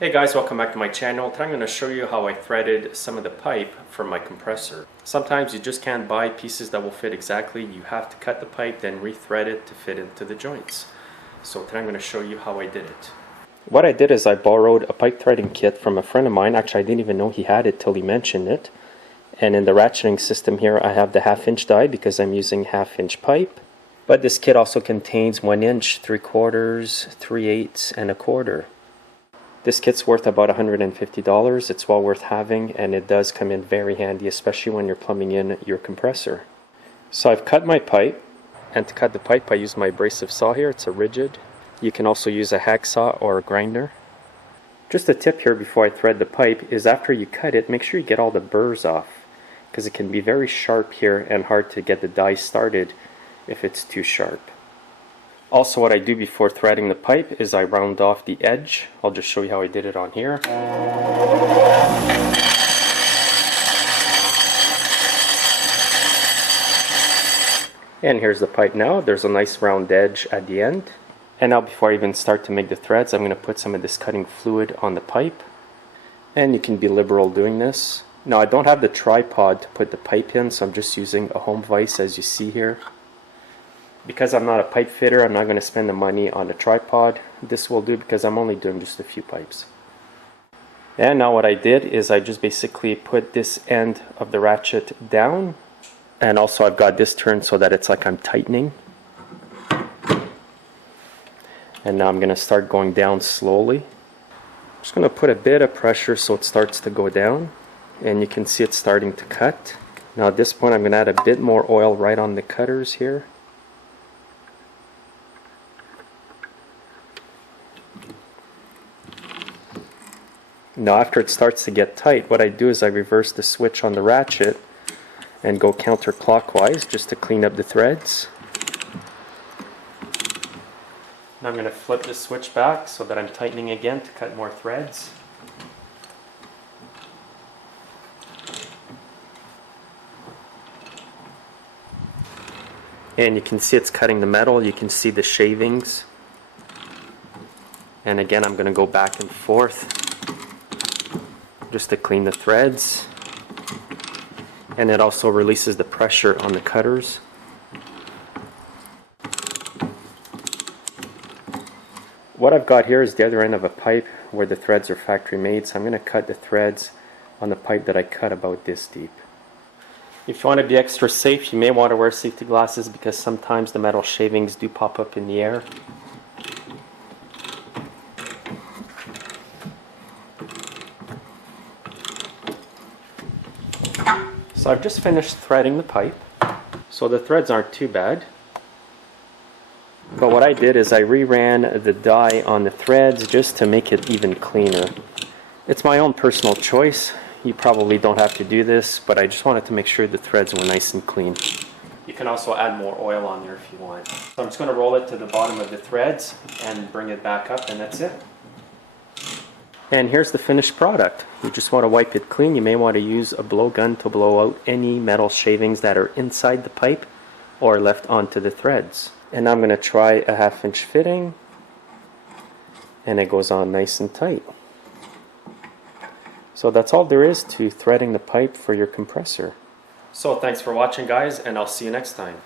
Hey guys, welcome back to my channel. Today I'm going to show you how I threaded some of the pipe for my compressor. Sometimes you just can't buy pieces that will fit exactly. You have to cut the pipe, then rethread it to fit into the joints. So today I'm going to show you how I did it. What I did is I borrowed a pipe threading kit from a friend of mine. Actually, I didn't even know he had it till he mentioned it. And in the ratcheting system here, I have the 1/2 inch die because I'm using 1/2 inch pipe. But this kit also contains 1 inch, 3/4, 3/8, and 1/4. This kit's worth about $150. It's well worth having, and it does come in very handy, especially when you're plumbing in your compressor. So I've cut my pipe, and to cut the pipe I use my abrasive saw here. It's a rigid. You can also use a hacksaw or a grinder. Just a tip here before I thread the pipe is after you cut it, make sure you get all the burrs off, because it can be very sharp here and hard to get the die started if it's too sharp. Also, what I do before threading the pipe is I round off the edge. I'll just show you how I did it on here. And here's the pipe now. There's a nice round edge at the end. And now before I even start to make the threads, I'm going to put some of this cutting fluid on the pipe. And you can be liberal doing this. Now I don't have the tripod to put the pipe in, so I'm just using a home vise as you see here. Because I'm not a pipe fitter, I'm not going to spend the money on a tripod. This will do because I'm only doing just a few pipes. And now what I did is I just basically put this end of the ratchet down. And also I've got this turned so that it's like I'm tightening. And now I'm going to start going down slowly. I'm just going to put a bit of pressure so it starts to go down. And you can see it starting to cut. Now at this point I'm going to add a bit more oil right on the cutters here. Now after it starts to get tight, what I do is I reverse the switch on the ratchet and go counterclockwise just to clean up the threads. Now I'm going to flip the switch back so that I'm tightening again to cut more threads. And you can see it's cutting the metal, you can see the shavings. And again I'm going to go back and forth just to clean the threads, and it also releases the pressure on the cutters. What I've got here is the other end of a pipe where the threads are factory made, so I'm going to cut the threads on the pipe that I cut about this deep. If you want to be extra safe, you may want to wear safety glasses because sometimes the metal shavings do pop up in the air. So I've just finished threading the pipe, so the threads aren't too bad. But what I did is I reran the dye on the threads just to make it even cleaner. It's my own personal choice. You probably don't have to do this, but I just wanted to make sure the threads were nice and clean. You can also add more oil on there if you want. So I'm just going to roll it to the bottom of the threads and bring it back up, and that's it. And here's the finished product. You just want to wipe it clean. You may want to use a blowgun to blow out any metal shavings that are inside the pipe or left onto the threads. And I'm going to try a 1/2 inch fitting, and it goes on nice and tight. So that's all there is to threading the pipe for your compressor. So thanks for watching guys, and I'll see you next time.